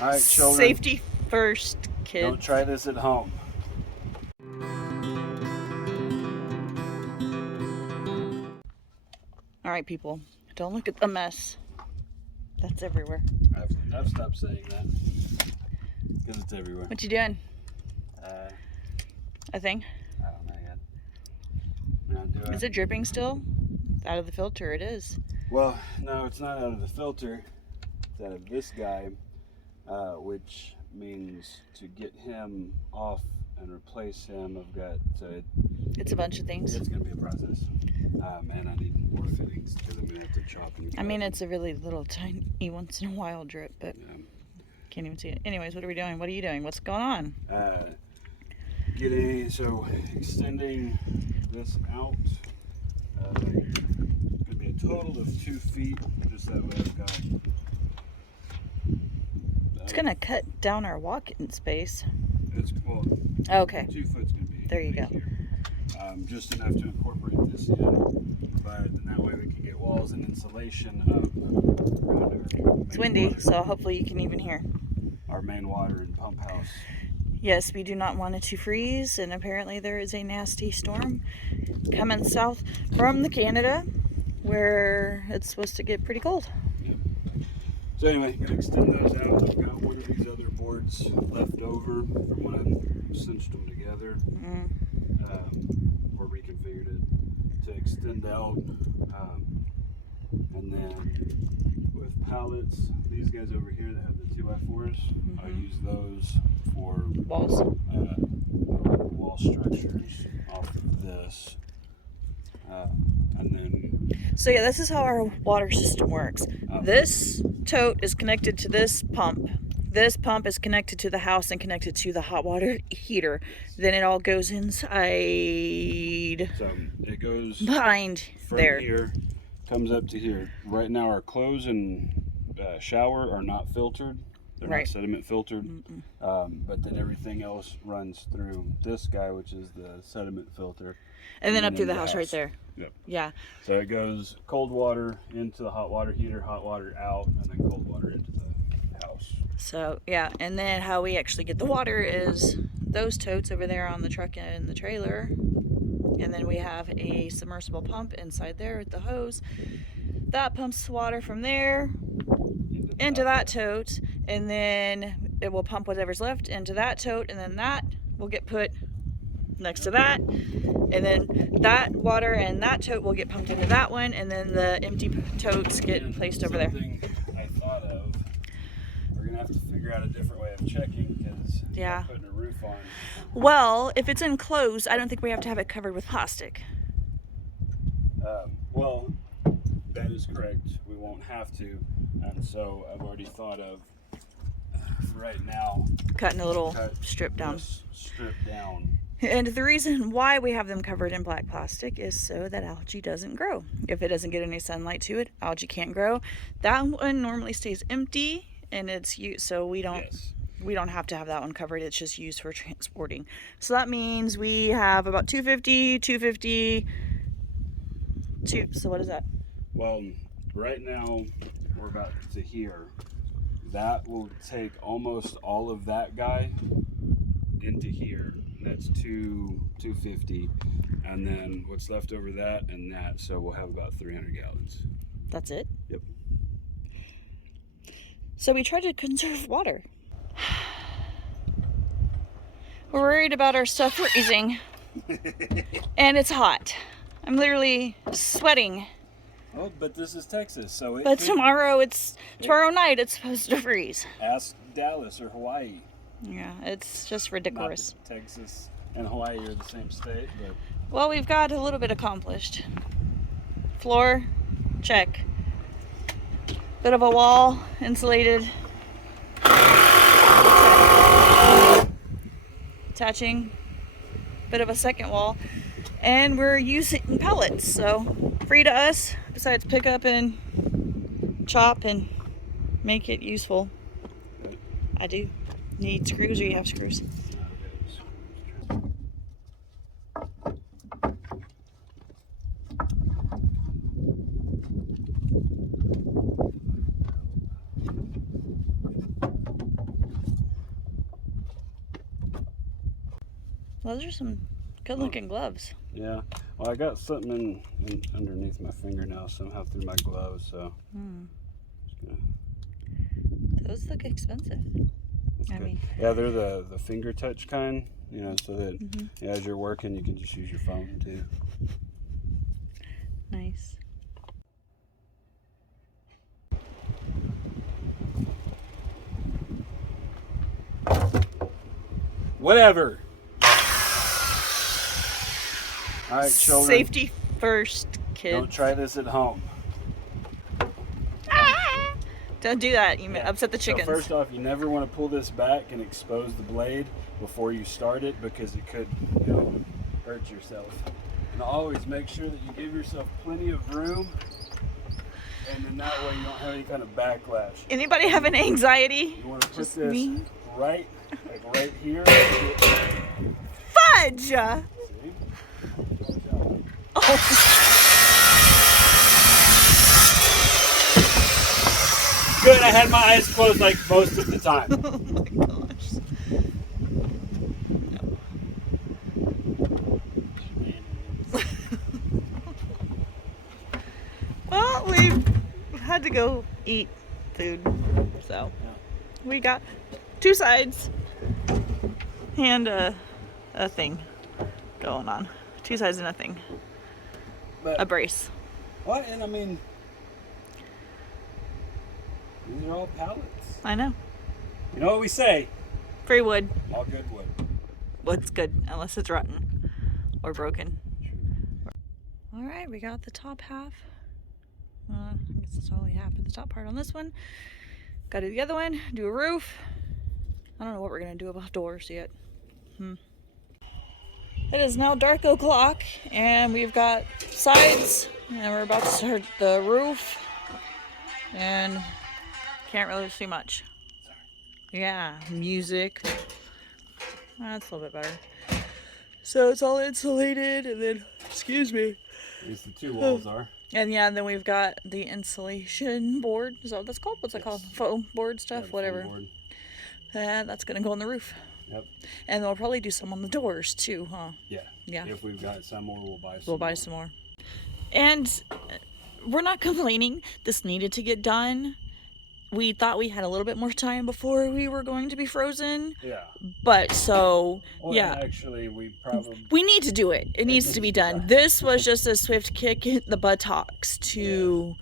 All right, children. Safety first, kids. Don't try this at home. All right, people. Don't look at the mess. That's everywhere. I've stopped saying that because it's everywhere. What you doing? A thing? I don't know yet. No, is it dripping still? Out of the filter, it is. Well, no, it's not out of the filter. It's out of this guy, which means to get him off and replace him, I've got to... It's a bunch of things. It's going to be a process. And I need more fittings because I'm going to have to chop and cut. I mean, it's a really little tiny once in a while drip, but can't even see it. Anyways, what are we doing? What are you doing? What's going on? Extending this out. Going to be a total of 2 feet. Just that way I've got... It's going to cut down our walking space. It's, well, okay. 2 foot's going to be... There you go. Here. Just enough to incorporate this in, but that way we can get walls and insulation up around our... It's windy, water. so hopefully you can even hear. Our main water and pump house. Yes, we do not want it to freeze, and apparently there is a nasty storm coming south from the Canada where it's supposed to get pretty cold. Yep. So anyway, I'm going to extend those out. I've got one of these other boards left over from when I cinched them together. Or reconfigured it to extend out. And then with pallets, these guys over here that have the 2x4s, I use those for walls. Wall structures off of this. And then... So yeah, this is how our water system works. This tote is connected to this pump. This pump is connected to the house and connected to the hot water heater. Then it all goes inside. So it goes behind from there. Here, comes up to here. Right now our clothes and shower are not filtered. They're not sediment filtered. But then everything else runs through this guy, which is the sediment filter. And then up through the house right there. Yep. Yeah. So it goes cold water into the hot water heater, hot water out, and then cold water into the house. So yeah, and then how we actually get the water is those totes over there on the truck and the trailer. And then we have a submersible pump inside there with the hose. That pumps water from there into that tote, and then it will pump whatever's left into that tote, and then that will get put next to that, and then that water and that tote will get pumped into that one, and then the empty totes get placed over there. Something I thought of, we're gonna have to figure out a different way of checking because putting a roof on. Well, if it's enclosed, I don't think we have to have it covered with plastic. Well, that is correct. We won't have to, and so I've already thought of for right now cutting a little strip down. Strip down. And the reason why we have them covered in black plastic is so that algae doesn't grow. If it doesn't get any sunlight to it, algae can't grow. That one normally stays empty, and it's used, so we don't have to have that one covered. It's just used for transporting. So that means we have about 250. So what is that? Well, right now we're about to here. That will take almost all of that guy into here. That's 250, and then what's left over that and that, so we'll have about 300 gallons. That's it? Yep. So we try to conserve water. We're worried about our stuff freezing, and it's hot. I'm literally sweating. Oh, but this is Texas, so tomorrow night it's supposed to freeze. Ask Dallas or Hawaii. Yeah, it's just ridiculous. Not that Texas and Hawaii are the same state, but... Well, we've got a little bit accomplished. Floor, check. Bit of a wall, insulated. Attaching. Bit of a second wall. And we're using pellets, so free to us, besides pick up and chop and make it useful. I do. Need screws, or you have screws? Those are some good looking gloves. Yeah. Well, I got something in underneath my fingernail somehow through my gloves, so. Those look expensive. That's I good. mean, yeah, they're the finger touch kind, you know, so that as you're working, you can just use your phone too. Nice. Whatever. All right, children. Safety first, kids. Don't try this at home. Don't do that. You may upset the chickens. So first off, you never want to pull this back and expose the blade before you start it because it could, you know, hurt yourself. And always make sure that you give yourself plenty of room, and then that way you don't have any kind of backlash. Anybody having anxiety? You want to put Just this me? right here. Fudge! See? Oh. Good, I had my eyes closed like most of the time. Oh my gosh. Well, we had to go eat food, so we got 2 sides and a thing going on. 2 sides and a thing. But a brace. what? And I mean, these are all pallets. I know. You know what we say? Free wood. All good wood. Wood's good, unless it's rotten or broken. All right, we got the top half. I guess it's only half of the top part on this one. Got to do the other one, do a roof. I don't know what we're gonna do about doors yet. It is now dark o'clock, and we've got sides, and we're about to start the roof, and can't really see much. Yeah, music. That's a little bit better. So it's all insulated, and then, excuse me. At least the 2 walls are. And yeah, and then we've got the insulation board. Is that what that's called? What's it called? Foam board stuff? Yeah, whatever. foam board. And that's going to go on the roof. Yep. And then we'll probably do some on the doors too, huh? Yeah. Yeah. If we've got some more, we'll buy some. We'll buy some more. And we're not complaining. This needed to get done. We thought we had a little bit more time before we were going to be frozen. Yeah. But so, Well, yeah. Actually, we probably. We need to do it. It needs to be done. This was just a swift kick in the buttocks to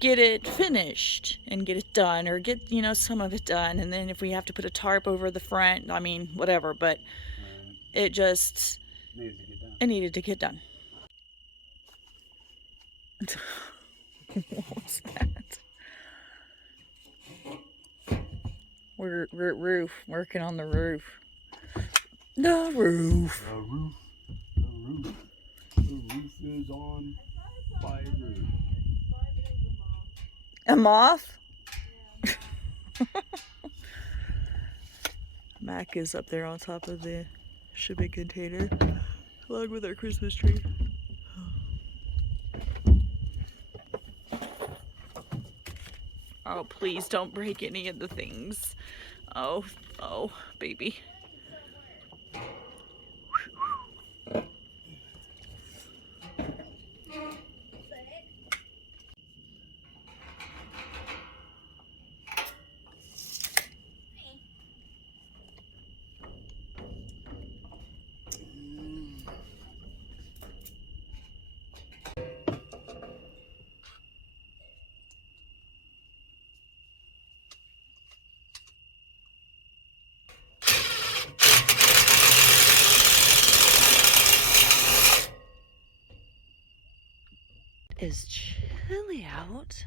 get it finished and get it done, or get, you know, some of it done. And then if we have to put a tarp over the front, I mean, whatever. But it just, it needed to get done. What was that? We're working on the roof. The roof. The roof. The roof. The roof is on fire. A moth? Mac is up there on top of the shipping container, along with our Christmas tree. Oh, please don't break any of the things. Oh, baby. Is chilly out.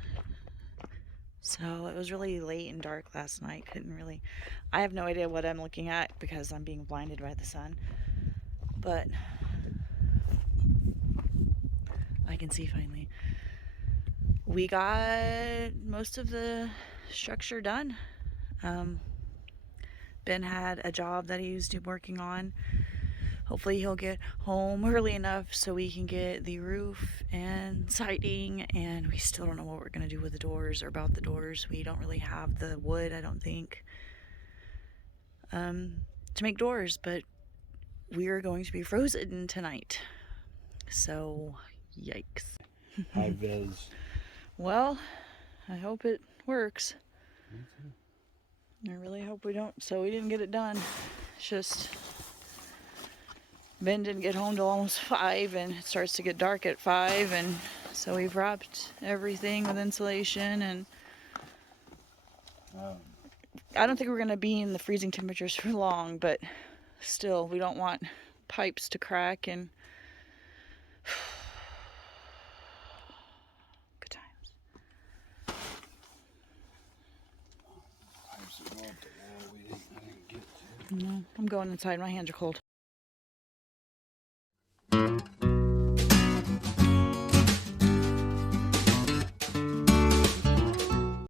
So it was really late and dark last night. I have no idea what I'm looking at because I'm being blinded by the sun. But I can see finally. We got most of the structure done. Ben had a job that he was working on. Hopefully he'll get home early enough so we can get the roof and siding, and we still don't know what we're going to do with the doors or about the doors. We don't really have the wood, I don't think, to make doors, but we are going to be frozen tonight. So, yikes. High vis. Well, I hope it works. I really hope we don't. So we didn't get it done. It's just Ben didn't get home till almost 5, and it starts to get dark at 5, and so we've wrapped everything with insulation, and I don't think we're gonna be in the freezing temperatures for long, but still, we don't want pipes to crack and good times. Pipes that go up the wall, I didn't get to. No, I'm going inside. My hands are cold.